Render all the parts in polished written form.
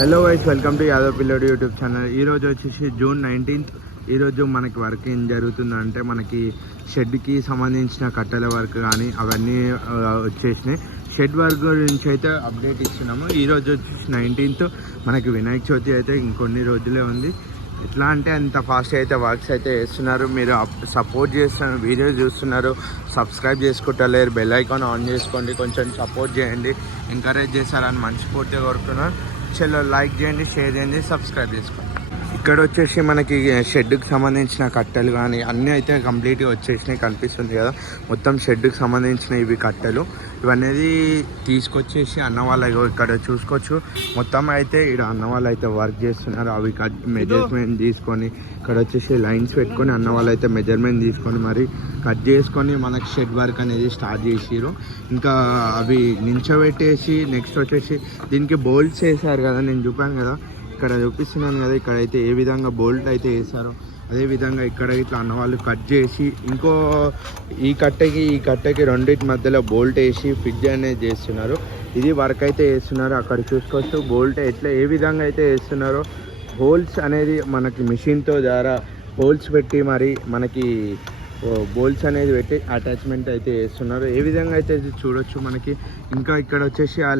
Hello guys, welcome to Yadav పిల్లోడు YouTube channel. ఈరోజు వచ్చేసి June 19th. ఈరోజు మనకి వర్క్ ఏం జరుగుతుందంటే మనకి షెడ్కి సంబంధించిన కట్టెల వర్క్ కానీ అవన్నీ వచ్చేసినాయి. షెడ్ వర్క్ గురించి అయితే అప్డేట్ ఇస్తున్నాము. ఈరోజు వచ్చేసి 19th, మనకి వినాయక చవితి అయితే ఇంకొన్ని రోజులే ఉంది. ఎట్లా అంటే అంత ఫాస్ట్ అయితే వర్క్స్ అయితే వేస్తున్నారు. మీరు సపోర్ట్ చేస్తున్నారు, వీడియో చూస్తున్నారు, సబ్స్క్రైబ్ చేసుకుంటలేరు. బెల్ ఐకాన్ ఆన్ చేసుకోండి, కొంచెం సపోర్ట్ చేయండి, ఎంకరేజ్ చేస్తారని మనస్ఫూర్తిగా కోరుతున్నారు. చలో లైక్ చేయండి, షేర్ చేయండి, సబ్స్క్రైబ్ చేసుకోండి. ఇక్కడ వచ్చేసి మనకి షెడ్కి సంబంధించిన కట్టెలు కానీ అన్నీ అయితే కంప్లీట్గా వచ్చేసినాయి. కనిపిస్తుంది కదా, మొత్తం షెడ్కి సంబంధించిన ఇవి కట్టెలు ఇవన్నీ తీసుకొచ్చేసి అన్న వాళ్ళు ఇక్కడ చూసుకోవచ్చు. మొత్తం అయితే ఇక్కడ అన్న వాళ్ళు అయితే వర్క్ చేస్తున్నారు. అవి మెజర్మెంట్ తీసుకొని ఇక్కడ వచ్చేసి లైన్స్ పెట్టుకొని అన్న వాళ్ళు అయితే మెజర్మెంట్ తీసుకొని మరి కట్ చేసుకొని మనకి షెడ్ వర్క్ అనేది స్టార్ట్ చేసిరు. ఇంకా అవి నించోబెట్టేసి నెక్స్ట్ వచ్చేసి దీనికి బోల్ట్స్ వేసారు కదా, నేను చూపాను కదా, ఇక్కడ చూపిస్తున్నాను కదా. ఇక్కడైతే ఏ విధంగా బోల్ట్ అయితే వేసారో అదేవిధంగా ఇక్కడ ఇట్లా అన్నవాళ్ళు కట్ చేసి ఈ కట్టెకి రెండింటి మధ్యలో బోల్ట్ వేసి ఫిట్ అనేది చేస్తున్నారు. ఇది వర్క్ అయితే వేస్తున్నారు. అక్కడ చూసుకోవచ్చు బోల్ట్ ఎట్లా ఏ విధంగా అయితే వేస్తున్నారో. హోల్స్ అనేది మనకి మిషన్తో ద్వారా హోల్స్ పెట్టి మరి మనకి బోల్ట్స్ అనేది పెట్టి అటాచ్మెంట్ అయితే వేస్తున్నారు. ఏ విధంగా అయితే చూడొచ్చు మనకి. ఇంకా ఇక్కడ వచ్చేసి ఆ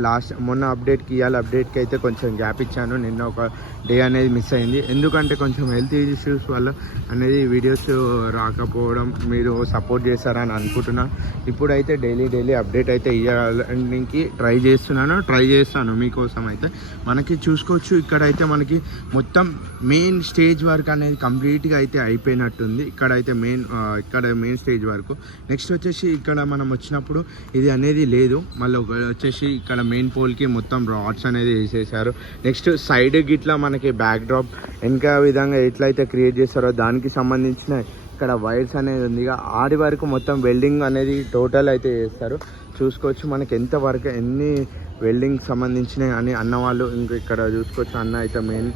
మొన్న అప్డేట్కి ఇవాళ అప్డేట్కి అయితే కొంచెం గ్యాప్ ఇచ్చాను. నిన్న ఒక డే అనేది మిస్ అయింది. ఎందుకంటే కొంచెం హెల్త్ ఇష్యూస్ వల్ల అనేది వీడియోస్ రాకపోవడం మీరు సపోర్ట్ చేస్తారని అనుకుంటున్నాను. ఇప్పుడైతే డైలీ అప్డేట్ అయితే ఇవ్వడానికి ట్రై చేస్తాను మీకోసం. అయితే మనకి చూసుకోవచ్చు ఇక్కడైతే మనకి మొత్తం మెయిన్ స్టేజ్ వర్క్ అనేది కంప్లీట్గా అయితే అయిపోయినట్టుంది. ఇక్కడైతే మెయిన్ స్టేజ్ వరకు. నెక్స్ట్ వచ్చేసి ఇక్కడ మనం వచ్చినప్పుడు ఇది అనేది లేదు. మళ్ళీ వచ్చేసి ఇక్కడ మెయిన్ పోల్కి మొత్తం రాడ్స్ అనేది వేసేసారు. నెక్స్ట్ సైడ్ గిట్లా మనకి బ్యాక్ డ్రాప్ ఇంకా విధంగా ఎట్లయితే క్రియేట్ చేస్తారో దానికి సంబంధించిన ఇక్కడ వైర్స్ అనేది ఉంది. ఆడి వరకు మొత్తం వెల్డింగ్ అనేది టోటల్ అయితే చేస్తారు. చూసుకోవచ్చు మనకి ఎంత వర్క్ ఎన్ని వెల్డింగ్ సంబంధించినవి అని అన్న వాళ్ళు. ఇంకా ఇక్కడ చూసుకోవచ్చు అన్న అయితే మెయిన్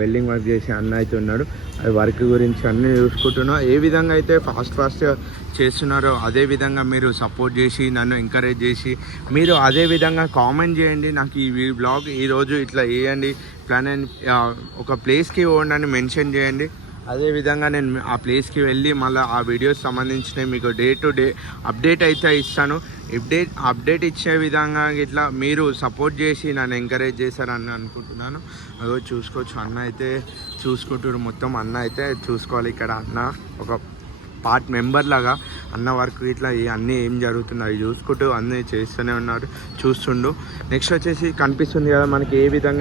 వెల్డింగ్ వర్క్ చేసి అన్న అయితే ఉన్నాడు. అది వర్క్ గురించి అన్నీ చూసుకుంటున్నా. ఏ విధంగా అయితే ఫాస్ట్గా చేస్తున్నారో అదే విధంగా మీరు సపోర్ట్ చేసి నన్ను ఎంకరేజ్ చేసి మీరు అదే విధంగా కామెంట్ చేయండి. నాకు ఈ బ్లాగ్ ఈరోజు ఇట్లా వేయండి ప్లాన్ అని ఒక ప్లేస్కి పోండి మెన్షన్ చేయండి. అదేవిధంగా నేను ఆ ప్లేస్కి వెళ్ళి మళ్ళీ ఆ వీడియోస్ సంబంధించినవి మీకు డే టు డే అప్డేట్ అయితే ఇస్తాను. అప్డేట్ ఇచ్చే విధంగా ఇట్లా మీరు సపోర్ట్ చేసి నన్ను ఎంకరేజ్ చేశారని అనుకుంటున్నాను. అదో చూసుకోవచ్చు అన్న అయితే చూసుకుంటారు. మొత్తం అన్న అయితే చూసుకోవాలి. ఇక్కడ అన్న ఒక పార్ట్ మెంబర్ లాగా అన్న వర్క్ ఇట్లా అన్నీ ఏం జరుగుతున్నాయి చూసుకుంటూ అన్నీ చేస్తూనే ఉన్నాడు, చూస్తుండు. నెక్స్ట్ వచ్చేసి కనిపిస్తుంది కదా మనకి ఏ విధంగా